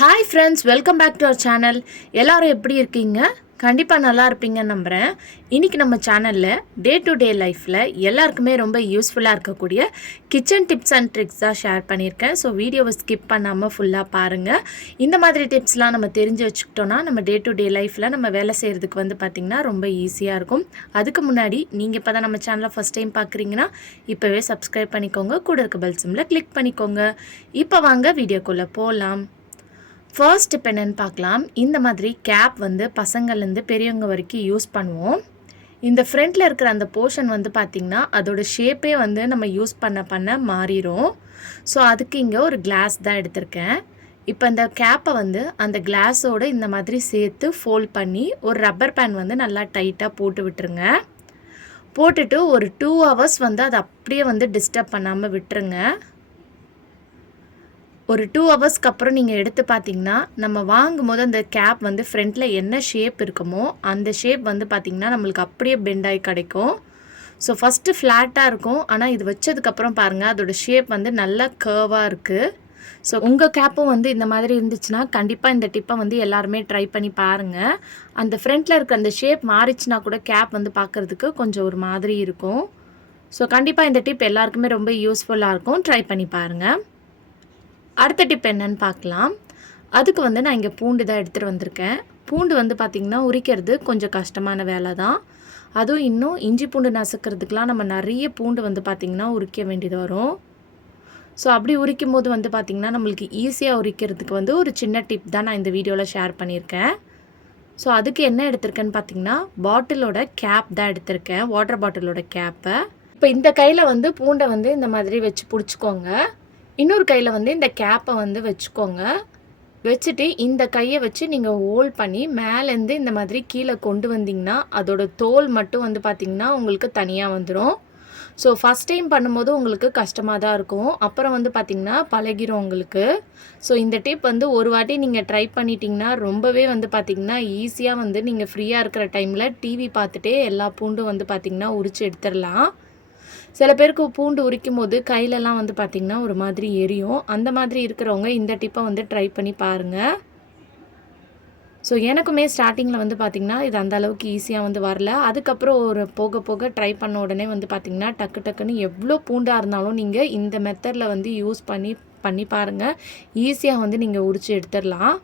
Hi friends welcome back to our channel எல்லோரும் எப்படி இருக்கீங்க? கண்டிப்பாக நல்லா இருப்பீங்கன்னு நம்புகிறேன் இன்றைக்கி நம்ம சேனலில் டே டு டே லைஃப்பில் எல்லாருக்குமே ரொம்ப யூஸ்ஃபுல்லாக இருக்கக்கூடிய கிச்சன் டிப்ஸ் அண்ட் ட்ரிக்ஸ் தான் ஷேர் பண்ணியிருக்கேன். ஸோ வீடியோவை ஸ்கிப் பண்ணாமல் ஃபுல்லாக பாருங்கள் இந்த மாதிரி டிப்ஸ்லாம் நம்ம தெரிஞ்சு வச்சுக்கிட்டோன்னா நம்ம டே டு டே லைஃப்பில் நம்ம வேலை செய்கிறதுக்கு வந்து பார்த்திங்கன்னா ரொம்ப ஈஸியாக இருக்கும். அதுக்கு முன்னாடி நீங்கள் இப்போ தான் நம்ம சேனலை ஃபஸ்ட் டைம் பார்க்குறீங்கன்னா இப்போவே சப்ஸ்கிரைப் பண்ணிக்கோங்க. கூட இருக்க பெல் சிம்மில் கிளிக் பண்ணிக்கோங்க. இப்போ வாங்க வீடியோக்குள்ளே போகலாம் ஃபர்ஸ்ட் இப்போ என்னென்னு பார்க்கலாம். இந்த மாதிரி கேப் வந்து பசங்கள்லேருந்து பெரியவங்க வரைக்கும் யூஸ் பண்ணுவோம். இந்த ஃப்ரண்ட்டில் இருக்கிற அந்த போர்ஷன் வந்து பார்த்திங்கன்னா அதோட ஷேப்பே வந்து நம்ம யூஸ் பண்ண பண்ண மாறிடும் ஸோ அதுக்கு இங்கே ஒரு கிளாஸ் தான் எடுத்திருக்கேன். இப்போ இந்த கேப்பை வந்து அந்த கிளாஸோடு இந்த மாதிரி சேர்த்து ஃபோல்ட் பண்ணி ஒரு ரப்பர் பேன் வந்து நல்லா டைட்டாக போட்டு விட்டுருங்க. போட்டுட்டு ஒரு டூ ஹவர்ஸ் வந்து அதை அப்படியே வந்து டிஸ்டர்ப் பண்ணாமல் விட்டுருங்க. ஒரு டூ ஹவர்ஸ்க்கு அப்புறம் நீங்கள் எடுத்து பார்த்தீங்கன்னா நம்ம வாங்கும் போது அந்த கேப் வந்து ஃப்ரண்ட்டில் என்ன ஷேப் இருக்குமோ அந்த ஷேப் வந்து பார்த்திங்கன்னா நம்மளுக்கு அப்படியே பெண்ட் ஆகி கிடைக்கும். ஸோ ஃபஸ்ட்டு ஃப்ளாட்டாக இருக்கும். ஆனால் இது வச்சதுக்கப்புறம் பாருங்கள் அதோட ஷேப் வந்து நல்லா கர்வாக இருக்குது ஸோ உங்கள் கேப்பும் வந்து இந்த மாதிரி இருந்துச்சுன்னா கண்டிப்பாக இந்த டிப்பை வந்து எல்லாருமே ட்ரை பண்ணி பாருங்கள் அந்த ஃப்ரண்ட்டில் இருக்க அந்த ஷேப் மாறிச்சுன்னா கூட கேப் வந்து பார்க்குறதுக்கு கொஞ்சம் ஒரு மாதிரி இருக்கும். ஸோ கண்டிப்பாக இந்த டிப் எல்லாருக்குமே ரொம்ப யூஸ்ஃபுல்லாக இருக்கும். ட்ரை பண்ணி பாருங்கள் அடுத்த டிப் என்னன்னு பார்க்கலாம். அதுக்கு வந்து நான் இங்கே பூண்டு தான் எடுத்துகிட்டு வந்திருக்கேன். பூண்டு வந்து பார்த்திங்கன்னா உரிக்கிறது கொஞ்சம் கஷ்டமான வேலை தான். அதுவும் இன்னும் இஞ்சி பூண்டு நசுக்கிறதுக்கெலாம் நம்ம நிறைய பூண்டு வந்து பார்த்திங்கன்னா உரிக்க வேண்டியது வரும். ஸோ அப்படி உரிக்கும் போது வந்து பார்த்திங்கன்னா நம்மளுக்கு ஈஸியாக உரிக்கிறதுக்கு வந்து ஒரு சின்ன டிப் தான் நான் இந்த வீடியோவில் ஷேர் பண்ணியிருக்கேன். ஸோ அதுக்கு என்ன எடுத்திருக்கேன்னு பார்த்தீங்கன்னா பாட்டிலோட கேப் தான் எடுத்திருக்கேன். வாட்டர் பாட்டிலோட கேப்பை இப்போ இந்த கையில் வந்து பூண்டை வந்து இந்த மாதிரி வச்சு பிடிச்சிக்கோங்க. இன்னொரு கையில் வந்து இந்த கேப்பை வந்து வச்சுக்கோங்க. வச்சுட்டு இந்த கையை வச்சு நீங்கள் ஹோல்ட் பண்ணி மேலேருந்து இந்த மாதிரி கீழே கொண்டு வந்தீங்கன்னா அதோட தோல் மட்டும் வந்து பார்த்திங்கன்னா உங்களுக்கு தனியாக வந்துடும் ஸோ ஃபஸ்ட் டைம் பண்ணும்போது உங்களுக்கு கஷ்டமாக தான் இருக்கும். அப்புறம் வந்து பார்த்திங்கன்னா பழகிரும் உங்களுக்கு. ஸோ இந்த டிப் வந்து ஒரு வாட்டி நீங்கள் ட்ரை பண்ணிட்டீங்கன்னா ரொம்பவே வந்து பார்த்திங்கன்னா ஈஸியாக வந்து நீங்கள் ஃப்ரீயாக இருக்கிற டைமில் டிவி பார்த்துட்டே எல்லா பூண்டும் வந்து பார்த்திங்கன்னா உரித்து எடுத்துடலாம். சில பேருக்கு பூண்டு உரிக்கும் போது கையிலலாம் வந்து பார்த்திங்கன்னா ஒரு மாதிரி எரியும். அந்த மாதிரி இருக்கிறவங்க இந்த டிப்பை வந்து ட்ரை பண்ணி பாருங்கள் ஸோ எனக்குமே ஸ்டார்டிங்கில் வந்து பார்த்திங்கன்னா இது அந்த அளவுக்கு ஈஸியாக வந்து வரல. அதுக்கப்புறம் ஒரு போக போக ட்ரை பண்ண உடனே வந்து பார்த்திங்கன்னா டக்கு டக்குன்னு எவ்வளோ பூண்டாக இருந்தாலும் நீங்கள் இந்த மெத்தடில் வந்து யூஸ் பண்ணி பண்ணி பாருங்கள் ஈஸியாக வந்து நீங்கள் உரித்து எடுத்துடலாம்.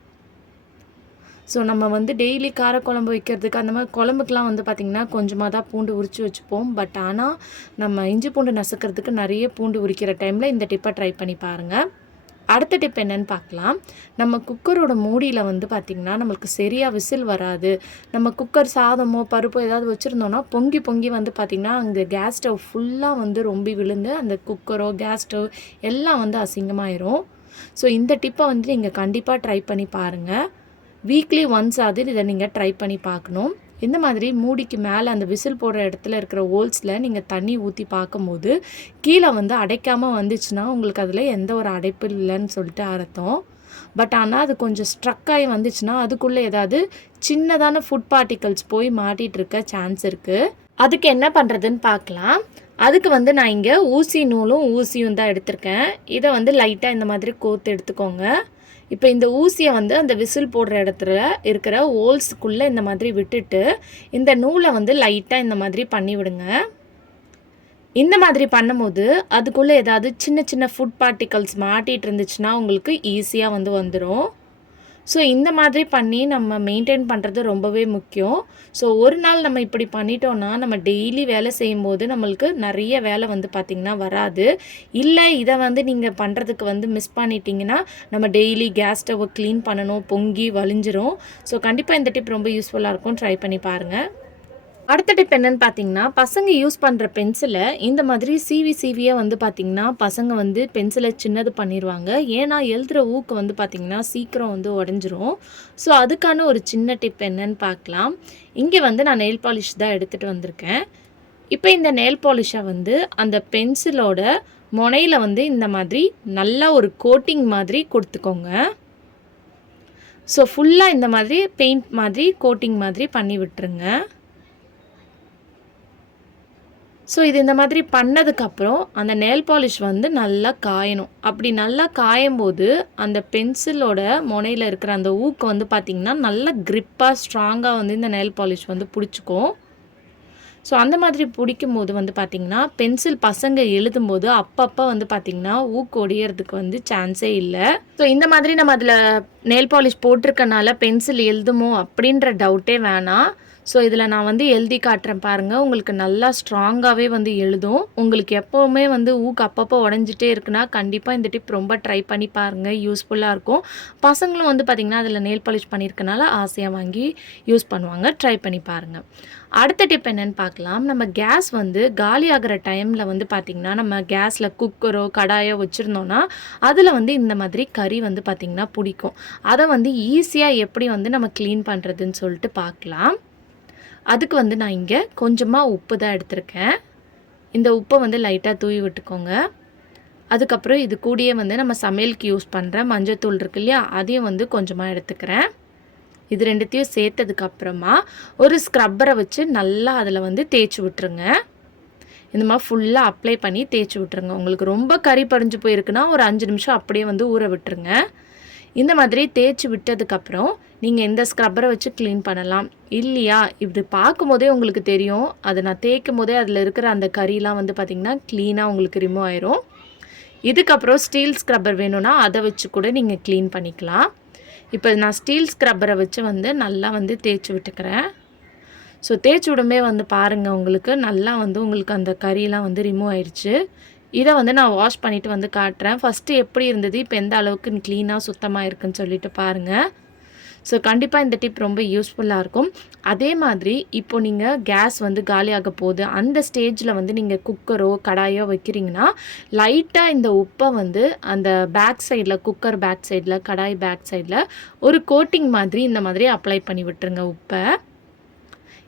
ஸோ நம்ம வந்து டெய்லி காரக்குழம்பு வைக்கிறதுக்கு அந்த மாதிரி குழம்புக்கெலாம் வந்து பார்த்திங்கன்னா கொஞ்சமாக தான் பூண்டு உரித்து வச்சுப்போம். பட் ஆனால் நம்ம இஞ்சி பூண்டு நசுக்கிறதுக்கு நிறைய பூண்டு உரிக்கிற டைமில் இந்த டிப்பை ட்ரை பண்ணி பாருங்கள் அடுத்த டிப் என்னன்னு பார்க்கலாம். நம்ம குக்கரோட மூடியில் வந்து பார்த்திங்கன்னா நம்மளுக்கு சரியாக விசில் வராது. நம்ம குக்கர் சாதமோ பருப்போ ஏதாவது வச்சுருந்தோன்னா பொங்கி பொங்கி வந்து பார்த்திங்கன்னா அங்கே கேஸ் ஸ்டவ் ஃபுல்லாக வந்து ரொம்பி விழுந்து அந்த குக்கரோ கேஸ் ஸ்டவ் எல்லாம் வந்து அசிங்கமாயிரும். ஸோ இந்த டிப்பை வந்து நீங்கள் கண்டிப்பாக ட்ரை பண்ணி பாருங்கள் வீக்லி ஒன்ஸ் ஆகுது. இதை நீங்கள் ட்ரை பண்ணி பார்க்கணும். இந்த மாதிரி மூடிக்கு மேலே அந்த விசில் போடுற இடத்துல இருக்கிற ஹோல்ஸில் நீங்கள் தண்ணி ஊற்றி பார்க்கும்போது கீழே வந்து அடைக்காமல் வந்துச்சுன்னா உங்களுக்கு அதில் எந்த ஒரு அடைப்பு இல்லைன்னு சொல்லிட்டு அர்த்தம். பட் ஆனால் அது கொஞ்சம் ஸ்ட்ரக் ஆகி வந்துச்சுன்னா அதுக்குள்ளே ஏதாவது சின்னதான ஃபுட் பார்ட்டிகல்ஸ் போய் மாட்டிகிட்டு இருக்க சான்ஸ் இருக்குது அதுக்கு என்ன பண்ணுறதுன்னு பார்க்கலாம். அதுக்கு வந்து நான் இங்கே ஊசி நூலும் ஊசியும் தான் எடுத்திருக்கேன். இதை வந்து லைட்டாக இந்த மாதிரி கோர்த்து எடுத்துக்கோங்க. இப்போ இந்த ஊசியை வந்து அந்த விசில் போடுற இடத்துல இருக்கிற ஹோல்ஸுக்குள்ளே இந்த மாதிரி விட்டுட்டு இந்த நூலை வந்து லைட்டாக இந்த மாதிரி பண்ணி விடுங்க இந்த மாதிரி பண்ணும்போது அதுக்குள்ளே ஏதாவது சின்ன சின்ன ஃபுட் பார்ட்டிகல்ஸ் மாட்டிகிட்டு இருந்துச்சுன்னா உங்களுக்கு ஈஸியாக வந்து வந்துடும் ஸோ இந்த மாதிரி பண்ணி நம்ம மெயின்டைன் பண்ணுறது ரொம்பவே முக்கியம். ஸோ ஒரு நாள் நம்ம இப்படி பண்ணிட்டோன்னா நம்ம டெய்லி வேலை செய்யும்போது நம்மளுக்கு நிறைய வேலை வந்து பார்த்திங்கன்னா வராது. இல்லை இதை வந்து நீங்கள் பண்ணுறதுக்கு வந்து மிஸ் பண்ணிட்டீங்கன்னா நம்ம டெய்லி கேஸ் ஸ்டவ்வை க்ளீன் பண்ணணும் பொங்கி வலிஞ்சிரும் ஸோ கண்டிப்பாக இந்த டிப் ரொம்ப யூஸ்ஃபுல்லாக இருக்கும். ட்ரை பண்ணி பாருங்கள் அடுத்த டிப் என்னன்னு பார்த்தீங்கன்னா பசங்க யூஸ் பண்ணுற பென்சிலை இந்த மாதிரி சிவி சிவியாக வந்து பார்த்திங்கன்னா பசங்க வந்து பென்சிலை சின்னது பண்ணிடுவாங்க ஏன்னா எழுதுகிற ஊக்கு வந்து பார்த்தீங்கன்னா சீக்கிரம் வந்து உடஞ்சிரும். ஸோ அதுக்கான ஒரு சின்ன டிப் என்னன்னு பார்க்கலாம் இங்கே வந்து நான் நெயில் பாலிஷ் தான் எடுத்துகிட்டு வந்திருக்கேன். இப்போ இந்த நெயில் பாலிஷை வந்து அந்த பென்சிலோட முனையில் வந்து இந்த மாதிரி நல்லா ஒரு கோட்டிங் மாதிரி கொடுத்துக்கோங்க. ஸோ ஃபுல்லாக இந்த மாதிரி பெயிண்ட் மாதிரி கோட்டிங் மாதிரி பண்ணி விட்டுருங்க. ஸோ இது இந்த மாதிரி பண்ணதுக்கப்புறம் அந்த நெயில் பாலிஷ் வந்து நல்லா காயணும். அப்படி நல்லா காயும் போது அந்த பென்சிலோட முனையில் இருக்கிற அந்த ஊக்கு வந்து பார்த்திங்கன்னா நல்லா க்ரிப்பாக ஸ்ட்ராங்காக வந்து இந்த நெயில் பாலிஷ் வந்து பிடிச்சிக்கும். ஸோ அந்த மாதிரி பிடிக்கும் போது வந்து பார்த்திங்கன்னா பென்சில் பசங்க எழுதும்போது அப்பப்போ வந்து பார்த்திங்கன்னா ஊக்கு ஒடியறதுக்கு வந்து சான்ஸே இல்லை. ஸோ இந்த மாதிரி நம்ம அதில் நெயில் பாலிஷ் போட்டிருக்கனால பென்சில் எழுதுமோ அப்படின்ற டவுட்டே வேணாம். ஸோ இதில் நான் வந்து எழுதி காட்டுறேன் பாருங்கள் உங்களுக்கு நல்லா ஸ்ட்ராங்காகவே வந்து எழுதும். உங்களுக்கு எப்போவுமே வந்து ஊக்கு அப்பப்போ உடஞ்சிட்டே இருக்குன்னா கண்டிப்பாக இந்த டிப் ரொம்ப ட்ரை பண்ணி பாருங்கள் யூஸ்ஃபுல்லாக இருக்கும். பசங்களும் வந்து பார்த்திங்கன்னா அதில் நெயில் பாலிஷ் பண்ணியிருக்கனால ஆசையாக வாங்கி யூஸ் பண்ணுவாங்க. ட்ரை பண்ணி பாருங்கள் அடுத்த டிப் என்னென்னு பார்க்கலாம். நம்ம கேஸ் வந்து காலி ஆகிற டைமில் வந்து பார்த்திங்கன்னா நம்ம கேஸில் குக்கரோ கடாயோ வச்சுருந்தோன்னா அதில் வந்து இந்த மாதிரி கறி வந்து பார்த்திங்கன்னா பிடிக்கும். அதை வந்து ஈஸியாக எப்படி வந்து நம்ம க்ளீன் பண்ணுறதுன்னு சொல்லிட்டு பார்க்கலாம். அதுக்கு வந்து நான் இங்கே கொஞ்சமாக உப்பு தான் எடுத்திருக்கேன். இந்த உப்பை வந்து லைட்டாக தூவி விட்டுக்கோங்க. அதுக்கப்புறம் இது கூடயே வந்து நம்ம சமையலுக்கு யூஸ் பண்ணுற மஞ்சத்தூள் இருக்கு இல்லையா அதையும் வந்து கொஞ்சமாக எடுத்துக்கிறேன். இது ரெண்டுத்தையும் சேர்த்ததுக்கப்புறமா ஒரு ஸ்க்ரப்பரை வச்சு நல்லா அதில் வந்து தேய்ச்சி விட்டுருங்க. இந்த மாதிரி ஃபுல்லாக அப்ளை பண்ணி தேய்ச்சி விட்டுருங்க. உங்களுக்கு ரொம்ப கறி படிஞ்சு போயிருக்குன்னா ஒரு அஞ்சு நிமிஷம் அப்படியே வந்து ஊற விட்டுருங்க. இந்த மாதிரி தேய்ச்சி விட்டதுக்கப்புறம் நீங்கள் எந்த ஸ்க்ரப்பரை வச்சு க்ளீன் பண்ணலாம். இல்லையா? இது பார்க்கும்போதே உங்களுக்கு தெரியும். அதை நான் தேய்க்கும் போதே அதில் இருக்கிற அந்த கறிலாம் வந்து பார்த்திங்கன்னா க்ளீனாக உங்களுக்கு ரிமூவ் ஆயிரும். இதுக்கப்புறம் ஸ்டீல் ஸ்க்ரப்பர் வேணும்னா அதை வச்சு கூட நீங்கள் க்ளீன் பண்ணிக்கலாம். இப்போ நான் ஸ்டீல் ஸ்க்ரப்பரை வச்சு வந்து நல்லா வந்து தேய்ச்சி விட்டுக்கிறேன். ஸோ தேய்ச்சி விடுமே வந்து பாருங்கள் உங்களுக்கு நல்லா வந்து உங்களுக்கு அந்த கறியெலாம் வந்து ரிமூவ் ஆயிடுச்சு. இதை வந்து நான் வாஷ் பண்ணிவிட்டு வந்து காட்டுறேன். ஃபஸ்ட்டு எப்படி இருந்தது? இப்போ எந்த அளவுக்கு க்ளீனாக சுத்தமாக இருக்குன்னு சொல்லிட்டு பாருங்கள் ஸோ கண்டிப்பாக இந்த டிப் ரொம்ப யூஸ்ஃபுல்லாக இருக்கும். அதே மாதிரி இப்போ நீங்கள் கேஸ் வந்து காலியாக போகுது அந்த ஸ்டேஜில் வந்து நீங்கள் குக்கரோ கடாயோ வைக்கிறீங்கன்னா லைட்டாக இந்த உப்பை வந்து அந்த பேக் சைடில் குக்கர் பேக் சைடில் கடாய் பேக் சைடில் ஒரு கோட்டிங் மாதிரி இந்த மாதிரி அப்ளை பண்ணி விட்டுருங்க உப்பை.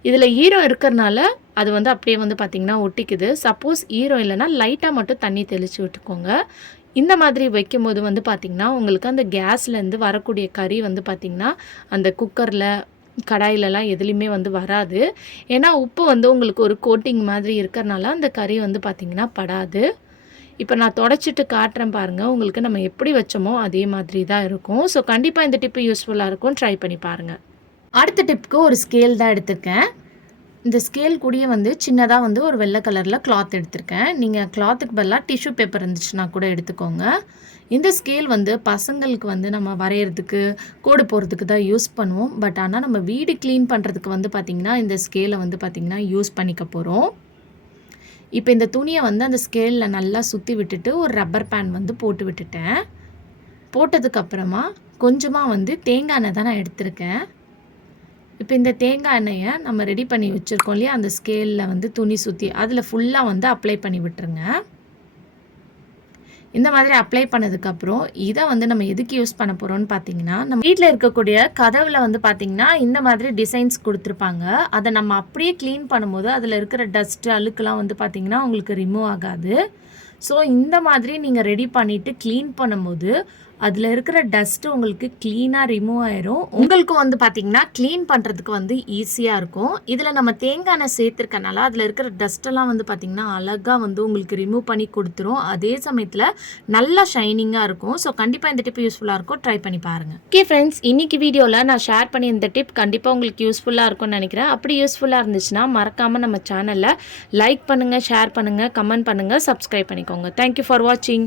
இதில் ஈரம் இருக்கிறனால அது வந்து அப்படியே வந்து பார்த்திங்கன்னா ஒட்டிக்குது. சப்போஸ் ஈரம் இல்லைன்னா லைட்டாக மட்டும் தண்ணி தெளித்து விட்டுக்கோங்க. இந்த மாதிரி வைக்கும்போது வந்து பார்த்திங்கன்னா உங்களுக்கு அந்த கேஸ்லேருந்து வரக்கூடிய கறி வந்து பார்த்திங்கன்னா அந்த குக்கரில் கடாயிலலாம் எதுலேயுமே வந்து வராது. ஏன்னா உப்பு வந்து உங்களுக்கு ஒரு கோட்டிங் மாதிரி இருக்கிறனால அந்த கறி வந்து பார்த்திங்கன்னா படாது. இப்போ நான் தொடச்சிட்டு காட்டுறேன் பாருங்கள் உங்களுக்கு நம்ம எப்படி வச்சோமோ அதே மாதிரி தான் இருக்கும். ஸோ கண்டிப்பாக இந்த டிப்பு யூஸ்ஃபுல்லாக இருக்கும். ட்ரை பண்ணி பாருங்கள் அடுத்த டிப்புக்கு ஒரு ஸ்கேல் தான் எடுத்திருக்கேன். இந்த ஸ்கேல் கூடயே வந்து சின்னதாக வந்து ஒரு வெள்ளை கலரில் கிளாத் எடுத்திருக்கேன். நீங்கள் கிளாத்துக்கு பதிலாக டிஷ்யூ பேப்பர் இருந்துச்சுன்னா கூட எடுத்துக்கோங்க. இந்த ஸ்கேல் வந்து பசங்களுக்கு வந்து நம்ம வரைகிறதுக்கு கோடு போகிறதுக்கு தான் யூஸ் பண்ணுவோம். பட் ஆனால் நம்ம வீடு க்ளீன் பண்ணுறதுக்கு வந்து பார்த்திங்கன்னா இந்த ஸ்கேலை வந்து பார்த்திங்கன்னா யூஸ் பண்ணிக்க போகிறோம் இப்போ இந்த துணியை வந்து அந்த ஸ்கேலில் நல்லா சுற்றி விட்டுட்டு ஒரு ரப்பர் பேன் வந்து போட்டு விட்டுட்டேன். போட்டதுக்கப்புறமா கொஞ்சமாக வந்து தேங்காய் எண்ணெய் தான் நான் எடுத்திருக்கேன். இப்போ இந்த தேங்காய் எண்ணெயை நம்ம ரெடி பண்ணி வச்சுருக்கோம் இல்லையா? அந்த ஸ்கேலில் வந்து துணி சுற்றி அதில் ஃபுல்லாக வந்து அப்ளை பண்ணி விட்டுருங்க. இந்த மாதிரி அப்ளை பண்ணதுக்கப்புறம் இதை வந்து நம்ம எதுக்கு யூஸ் பண்ண போகிறோம்னு பார்த்தீங்கன்னா நம்ம வீட்டில் இருக்கக்கூடிய கதவில் வந்து பார்த்தீங்கன்னா இந்த மாதிரி டிசைன்ஸ் கொடுத்துருப்பாங்க. அதை நம்ம அப்படியே க்ளீன் பண்ணும்போது அதில் இருக்கிற டஸ்ட்டு அழுக்கெலாம் வந்து பார்த்திங்கன்னா உங்களுக்கு ரிமூவ் ஆகாது. ஸோ இந்த மாதிரி நீங்கள் ரெடி பண்ணிவிட்டு க்ளீன் பண்ணும்போது அதில் இருக்கிற டஸ்ட்டு உங்களுக்கு க்ளீனாக ரிமூவ் ஆயிரும். உங்களுக்கும் வந்து பார்த்தீங்கன்னா க்ளீன் பண்ணுறதுக்கு வந்து ஈஸியாக இருக்கும். இதில் நம்ம தேங்காய் எண்ணெய் சேர்த்துருக்கனால அதில் இருக்கிற டஸ்ட்டெல்லாம் வந்து பார்த்திங்கன்னா அழகாக வந்து உங்களுக்கு ரிமூவ் பண்ணி கொடுத்துரும். அதே சமயத்தில் நல்லா ஷைனிங்காக இருக்கும். ஸோ கண்டிப்பாக இந்த டிப் யூஸ்ஃபுல்லாக இருக்கும். ட்ரை பண்ணி பாருங்கள் ஓகே ஃப்ரெண்ட்ஸ் இன்னைக்கு வீடியோவில் நான் ஷேர் பண்ணி இந்த டிப் கண்டிப்பாக உங்களுக்கு யூஸ்ஃபுல்லாக இருக்கும்னு நினைக்கிறேன். அப்படி யூஸ்ஃபுல்லாக இருந்துச்சுன்னா மறக்காமல் நம்ம சேனலில் லைக் பண்ணுங்கள் ஷேர் பண்ணுங்கள் கமெண்ட் பண்ணுங்கள் சப்ஸ்கிரைப் பண்ணிக்கோங்க. தேங்க்யூ ஃபார் வாட்சிங்